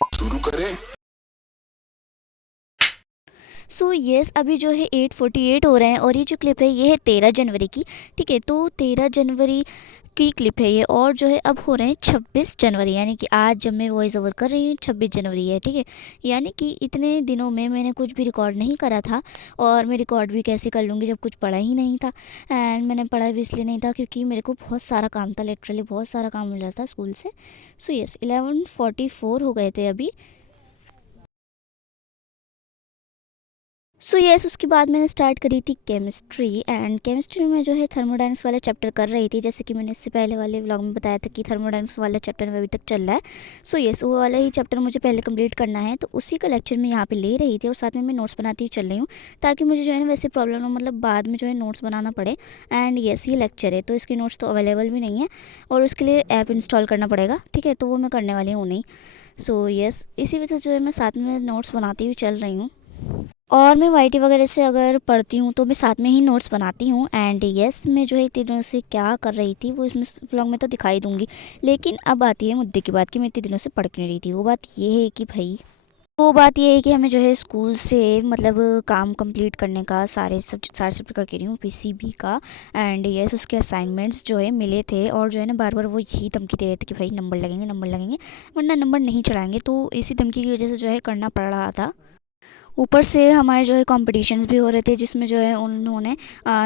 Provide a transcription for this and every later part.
शुरू करें। So yes अभी जो है 8:48 हो रहे हैं और ये जो क्लिप है ये है 13 जनवरी की। ठीक है, तो 13 जनवरी की क्लिप है ये। और जो है अब हो रहे हैं 26 जनवरी, यानी कि आज जब मैं वॉइस ओवर कर रही हूँ 26 जनवरी है। ठीक है, यानी कि इतने दिनों में मैंने कुछ भी रिकॉर्ड नहीं करा था और मैं रिकॉर्ड भी कैसे कर लूँगी जब कुछ पढ़ा ही नहीं था। एंड मैंने पढ़ा भी इसलिए नहीं था क्योंकि मेरे को बहुत सारा काम था, लिटरली बहुत सारा काम मिल रहा था स्कूल से। सो यस 11:44 हो गए थे अभी। यस उसके बाद मैंने स्टार्ट करी थी केमिस्ट्री। एंड केमिस्ट्री में जो है थर्मोडाइनमिक्स वाला चैप्टर कर रही थी, जैसे कि मैंने इससे पहले वाले व्लॉग में बताया था कि थर्मोडाइनमिक्स वाला चैप्टर में अभी तक चल रहा है। यस वो वाला ही चैप्टर मुझे पहले कंप्लीट करना है, तो उसी का लेक्चर मैं यहाँ पे ले रही थी और साथ में मैं नोट्स बनाती हुई चल रही हूँ, ताकि मुझे जो है ना वैसे प्रॉब्लम हो, मतलब बाद में जो है नोट्स बनाना पड़े। एंड यस ये लेक्चर है तो इसके नोट्स तो अवेलेबल भी नहीं है और उसके लिए ऐप इंस्टॉल करना पड़ेगा। ठीक है, तो वो मैं करने वाली हूँ नहीं। यस इसी वजह से जो है मैं साथ में नोट्स बनाती हुई चल रही हूँ। और मैं वाईटी वगैरह से अगर पढ़ती हूँ तो मैं साथ में ही नोट्स बनाती हूँ। एंड यस मैं जो है इतने दिनों से क्या कर रही थी वो इसमें व्लॉग में तो दिखाई दूँगी, लेकिन अब आती है मुद्दे की बात कि मैं इतने दिनों से पढ़ क्यों नहीं रही थी। वो बात ये है कि हमें जो है स्कूल से मतलब काम कंप्लीट करने का सारे सब्जेक्ट का कह रही हूँ, पीसीबी का। एंड यस उसके असाइनमेंट्स जो है मिले थे और जो है ना बार बार वो यही धमकी दे रहे थे कि भाई नंबर लगेंगे वरना नंबर नहीं चढ़ाएंगे, तो इसी धमकी की वजह से जो है करना पड़ रहा था। ऊपर से हमारे जो है कॉम्पिटिशन्स भी हो रहे थे जिसमें जो है उन्होंने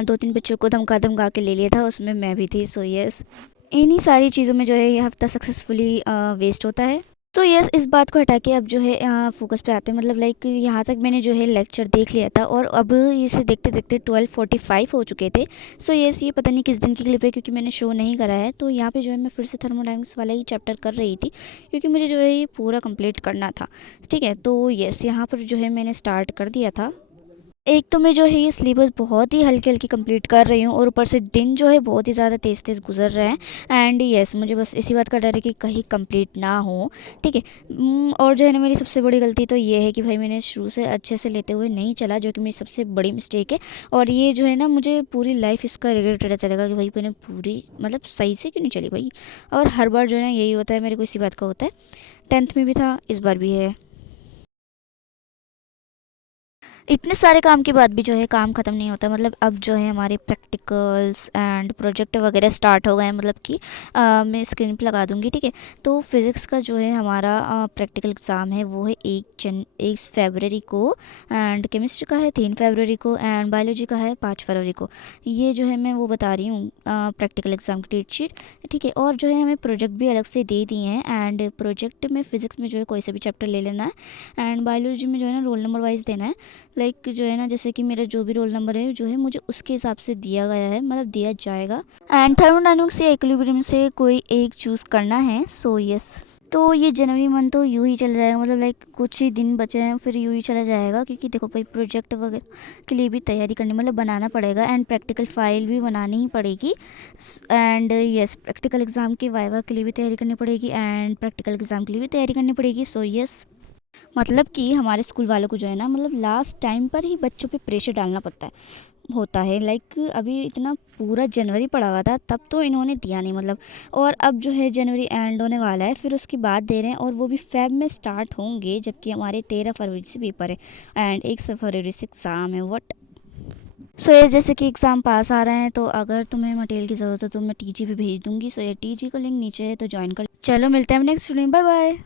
2-3 बच्चों को धमका धमका के ले लिया था, उसमें मैं भी थी। यस इन्हीं सारी चीज़ों में जो है ये हफ्ता सक्सेसफुली वेस्ट होता है। यस इस बात को हटा के अब जो है फोकस पे आते हैं, मतलब लाइक यहाँ तक मैंने जो है लेक्चर देख लिया था और अब इसे देखते देखते 12:45 हो चुके थे। यस ये पता नहीं किस दिन की क्लिप है क्योंकि मैंने शो नहीं करा है, तो यहाँ पे जो है मैं फिर से थर्मोडायनामिक्स वाला ही चैप्टर कर रही थी क्योंकि मुझे जो है ये पूरा कंप्लीट करना था। ठीक है, तो यस यहाँ पर जो है मैंने स्टार्ट कर दिया था। एक तो मैं जो है ये सिलेबस बहुत ही हल्की हल्की कंप्लीट कर रही हूँ और ऊपर से दिन जो है बहुत ही ज़्यादा तेज़ तेज़ गुजर रहे हैं। एंड यस मुझे बस इसी बात का डर है कि कहीं कंप्लीट ना हो। ठीक है, और जो है ना मेरी सबसे बड़ी गलती तो ये है कि भाई मैंने शुरू से अच्छे से लेते हुए नहीं चला, जो कि मेरी सबसे बड़ी मिस्टेक है। और ये जो है ना मुझे पूरी लाइफ इसका रिग्रेट रहता चलेगा कि भाई मैंने पूरी मतलब सही से क्यों नहीं चली भाई। और हर बार जो है ना यही होता है, मेरे को इसी बात का होता है। 10th में भी था, इस बार भी है। इतने सारे काम के बाद भी जो है काम ख़त्म नहीं होता, मतलब अब जो है हमारे प्रैक्टिकल्स एंड प्रोजेक्ट वगैरह स्टार्ट हो गए हैं, मतलब कि मैं स्क्रीन पे लगा दूंगी। ठीक है, तो फिज़िक्स का जो है हमारा प्रैक्टिकल एग्ज़ाम है वो है 1 फरवरी को। एंड केमिस्ट्री का है 3 फरवरी को एंड बायोलॉजी का है 5 फरवरी को। ये जो है मैं वो बता रही हूँ प्रैक्टिकल एग्ज़ाम की डेट शीट। ठीक है, और जो है हमें प्रोजेक्ट भी अलग से दे दिए हैं। एंड प्रोजेक्ट में फ़िज़िक्स में जो है कोई सा भी चैप्टर ले लेना है एंड बायोलॉजी में जो है ना रोल नंबर वाइज देना है। लाइक जो है ना जैसे कि मेरा जो भी रोल नंबर है जो है मुझे उसके हिसाब से दिया गया है, मतलब दिया जाएगा। एंड थर्मोडायनामिक्स या इक्विलिब्रियम से कोई एक चूज़ करना है। यस तो ये जनवरी मंथ तो यूँ ही चला जाएगा, मतलब लाइक कुछ ही दिन बचे हैं फिर यूँ ही चला जाएगा क्योंकि देखो भाई प्रोजेक्ट वगैरह के लिए भी तैयारी करनी, मतलब बनाना पड़ेगा एंड प्रैक्टिकल फाइल भी बनानी ही पड़ेगी। एंड यस प्रैक्टिकल एग्ज़ाम के वाइवा के लिए भी तैयारी करनी पड़ेगी एंड प्रैक्टिकल एग्ज़ाम के लिए भी तैयारी करनी पड़ेगी। यस मतलब कि हमारे स्कूल वालों को जो है ना मतलब लास्ट टाइम पर ही बच्चों पे प्रेशर डालना पड़ता है होता है। लाइक अभी इतना पूरा जनवरी पड़ा हुआ था तब तो इन्होंने दिया नहीं, मतलब और अब जो है जनवरी एंड होने वाला है फिर उसके बाद दे रहे हैं और वो भी फेब में स्टार्ट होंगे, जबकि हमारे 13 फरवरी से पेपर है एंड 1 फरवरी से एग्ज़ाम है। वट ये जैसे कि एग्ज़ाम पास आ रहे हैं तो अगर तुम्हें मटेरियल की ज़रूरत है तो मैं टीजी पे भेज दूँगी। ये टीजी का लिंक नीचे है तो ज्वाइन कर। चलो मिलते हैं नेक्स्ट वीडियो में, बाय बाय।